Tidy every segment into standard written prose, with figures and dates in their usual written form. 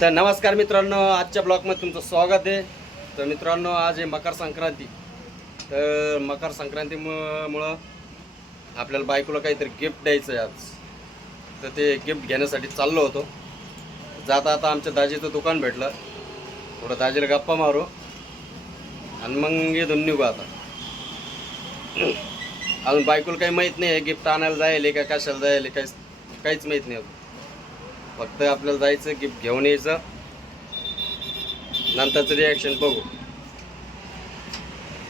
तर नमस्कार मित्रांनो, आजच्या ब्लॉगमध्ये तुमचं स्वागत आहे. तर मित्रांनो, आज आहे मकर संक्रांती. तर मकर संक्रांतीमुळं आपल्याला बायकोला काहीतरी गिफ्ट द्यायचं आहे आज. तर ते गिफ्ट घेण्यासाठी चाललो होतो. जाता आता आमच्या दाजीचं दुकान भेटलं. थोडं दाजीला गप्पा मारू आणि मग इथून निघू आता. अजून बायकोला काही माहीत नाही आहे गिफ्ट आणायला जायले का कशाला जायले, काहीच माहीत नाही अजून. फक्त आपल्याला जायचं, गिफ्ट घेऊन यायचं, नंतरचं रिॲक्शन बघू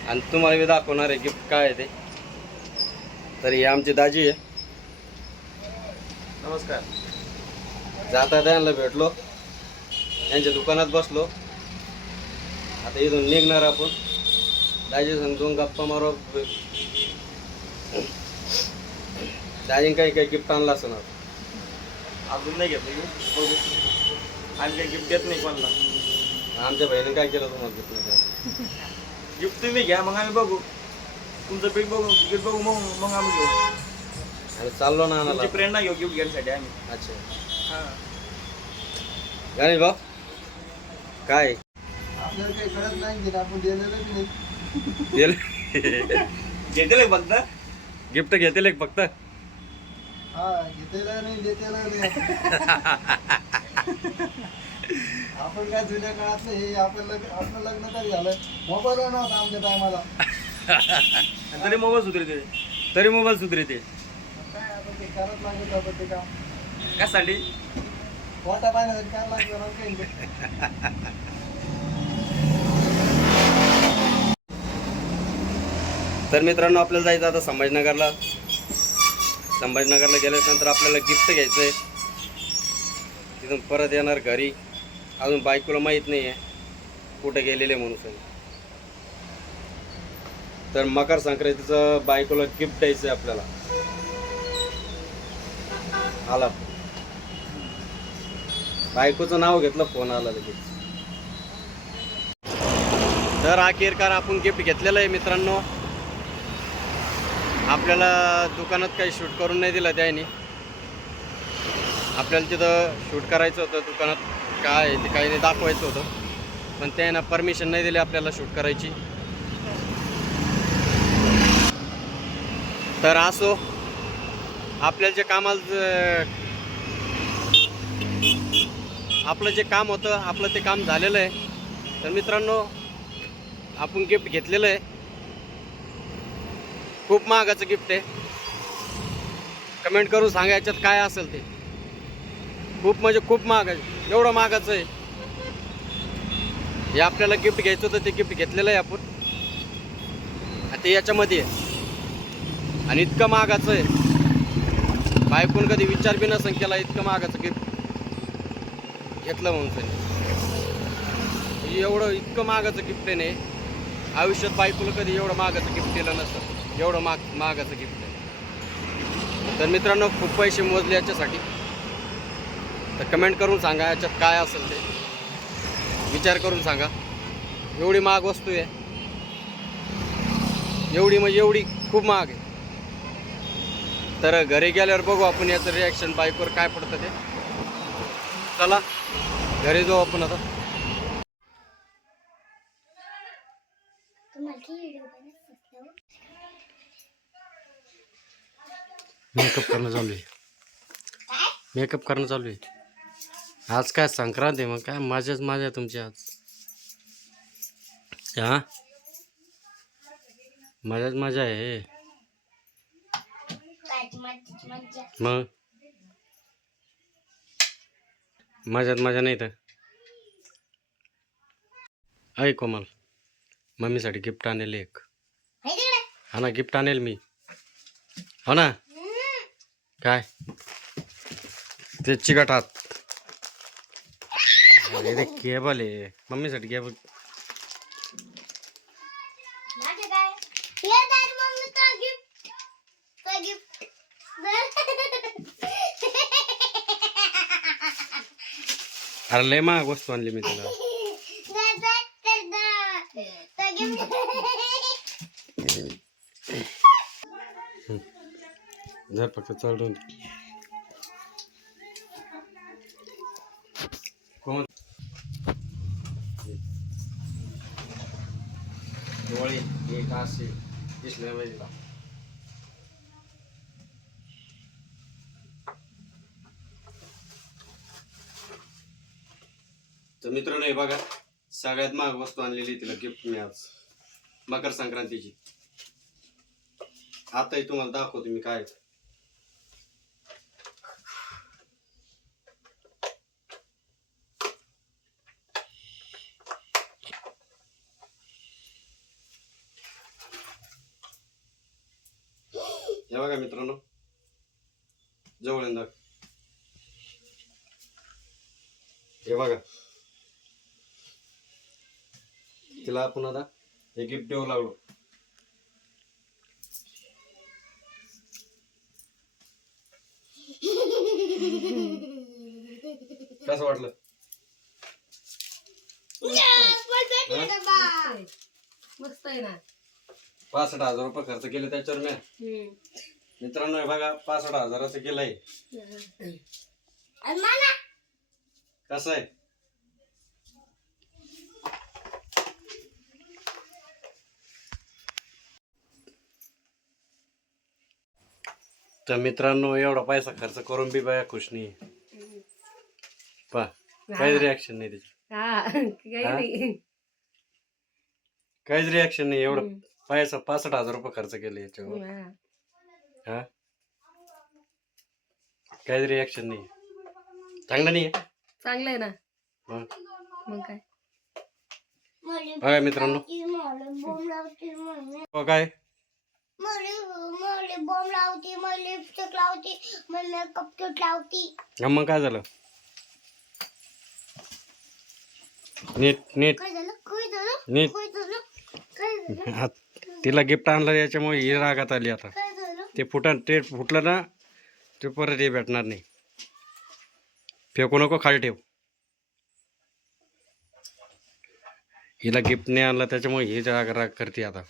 आणि तुम्हाला मी दाखवणार आहे गिफ्ट काय आहे ते. तर ही आमची दाजी आहे. नमस्कार. जाता त्यांना भेटलो, यांच्या दुकानात बसलो. आता इथून निघणार आपण. दाजी समजून गप्पा मारो. दाजीने काही गिफ्ट आणलं असं ना अजून नाही घेतलं बघू. आणि काही गिफ्ट देत नाही कोणाला. आमच्या बहिणीने काय केलं तुम्हाला गिफ्ट नाही? गिफ्ट तुम्ही घ्या, मग आम्ही बघू. तुमचं पीक बघू, गिफ्ट बघू, मग आम्ही घेऊ. आम्ही चाललो ना आणायला. तुमची प्रेरणा घेऊ गिफ्ट घ्यायसाठी आम्ही. अच्छा हां, गणेश भाऊ काय आपल्याला काही कळत नाही की आपण दिलेलं की नाही. घेतले फक्त. गिफ्ट घेतील एक फक्त. हा घेतेलं नाही देतेलं नाही. आपण काय जुन्या काळात नाही. हे आपलं लग्न कधी झालं, मोबाईल नव्हता आमच्या टायमाला. तरी मोबाईल सुधरते. तरी मोबाईल सुधरते. काय आता ते करत लागत होतं ते काम. कशासाठी? पोटा पाण्यासाठी काय लागलं ना काही. तर मित्रांनो, आपल्याला जायचं आता संभाजीनगरला. संभाजीनगरला गेल्यानंतर आपल्याला गिफ्ट घ्यायचं आहे. तिथून परत येणार घरी. अजून बायकोला माहीत नाही आहे कुठे गेलेले म्हणून सगळे. तर मकर संक्रांतीचं बायकोला गिफ्ट द्यायचं आहे आपल्याला. आला बायकोचं नाव घेतलं, फोन आला लगेच. तर अखेरकार आपण गिफ्ट घेतलेलं आहे मित्रांनो. आपल्याला दुकानात काही शूट करून नाही दिलं त्याने. आपल्याला तिथं शूट करायचं होतं दुकानात, काय ते काही नाही दाखवायचं होतं, पण त्यानं परमिशन नाही दिली आपल्याला शूट करायची. तर असो, आपल्याला जे आपलं जे काम होतं आपलं ते काम झालेलं आहे. तर मित्रांनो, आपण गिफ्ट घेतलेलं आहे. खूप महागाचं गिफ्ट आहे. कमेंट करून सांगा याच्यात काय असेल ते. खूप म्हणजे खूप महाग आहे. एवढं महागाचं आहे हे. आपल्याला गिफ्ट घ्यायचं होतं, ते गिफ्ट घेतलेलं आहे आपण. ते याच्यामध्ये आहे आणि इतकं महागाचं आहे. बायकोन कधी विचार बी नसेल केला इतकं महागाचं गिफ्ट घेतलं म्हणून सनी. एवढं इतकं महागाचं गिफ्ट आहे नाही. आयुष्यात बायकोला कधी एवढं महागाचं गिफ्ट दिलं नसतं. एवढं महागाचं गिफ्ट आहे. तर मित्रांनो, खूप पैसे मोजले याच्यासाठी. तर कमेंट करून सांगा याच्यात काय असेल ते. विचार करून सांगा. एवढी महाग वस्तू आहे. एवढी म्हणजे एवढी खूप महाग आहे. तर घरी गेल्यावर बघू आपण याचं रिॲक्शन बाईकवर काय पडतं ते. चला घरी जाऊ आपण आता. मेकअप करणं चालू आहे. मेकअप करणं चालू आहे. आज काय संक्रांत आहे, मग काय मजाच मजा आहे तुमची आज. हा, मजाच मजा आहे. मग मजात मजा नाही तर. ऐक कोमल, मम्मीसाठी गिफ्ट आणेल एक. हा ना, गिफ्ट आणेल मी. हो ना. काय ते चिकट हात. अरे केबल आहे मम्मीसाठी. केबल अरे लय महाग वस्तू आणली मी तुला. जर फक्त चढून कोण फळे हे का असे दिसले पाहिजे. तर मित्रांनो हे बघा सगळ्यात महाग वस्तू आणलेली तिला गिफ्ट मी आज मकर संक्रांतीची. आताही तुम्हाला दाखवतो मी काय. हे बघा मित्रांनो जवळ दाख. हे बघा तिला आपण आता हे गिफ्ट देऊ लागलो. कसं वाटलं? मस्त आहे ना. 65,000 रुपये खर्च केले त्याच्यावर मी. मित्रांनो हे बघा 65,000चं केलंय. कसं आहे? तर मित्रांनो एवढा पैसा खर्च करून बी बाया खुश नाही. पा काहीच रिॲक्शन नाही त्याची. काहीच रिॲक्शन नाही. एवढं पैसा 65,000 रुपये खर्च केले याच्यावर. हा काहीच रिॲक्शन नाही. चांगलं नाही चांगलं आहे ना. मग मग काय बघा मित्रांनो काय बॉम्ब लावती, मग लिपस्टिक लावती, मग मेकअप किट लावती. मग काय झालं? नीट नीट काय झालं? काय झालं? नीट काय झालं? काय झालं? तिला गिफ्ट आणलं याच्यामुळे ही रागात आली. आता काय झालं? ते फुटलं ना ते परत हे भेटणार नाही. फेकू नको खाली ठेव. हिला गिफ्ट नाही आणलं त्याच्यामुळे ही राग करते आता.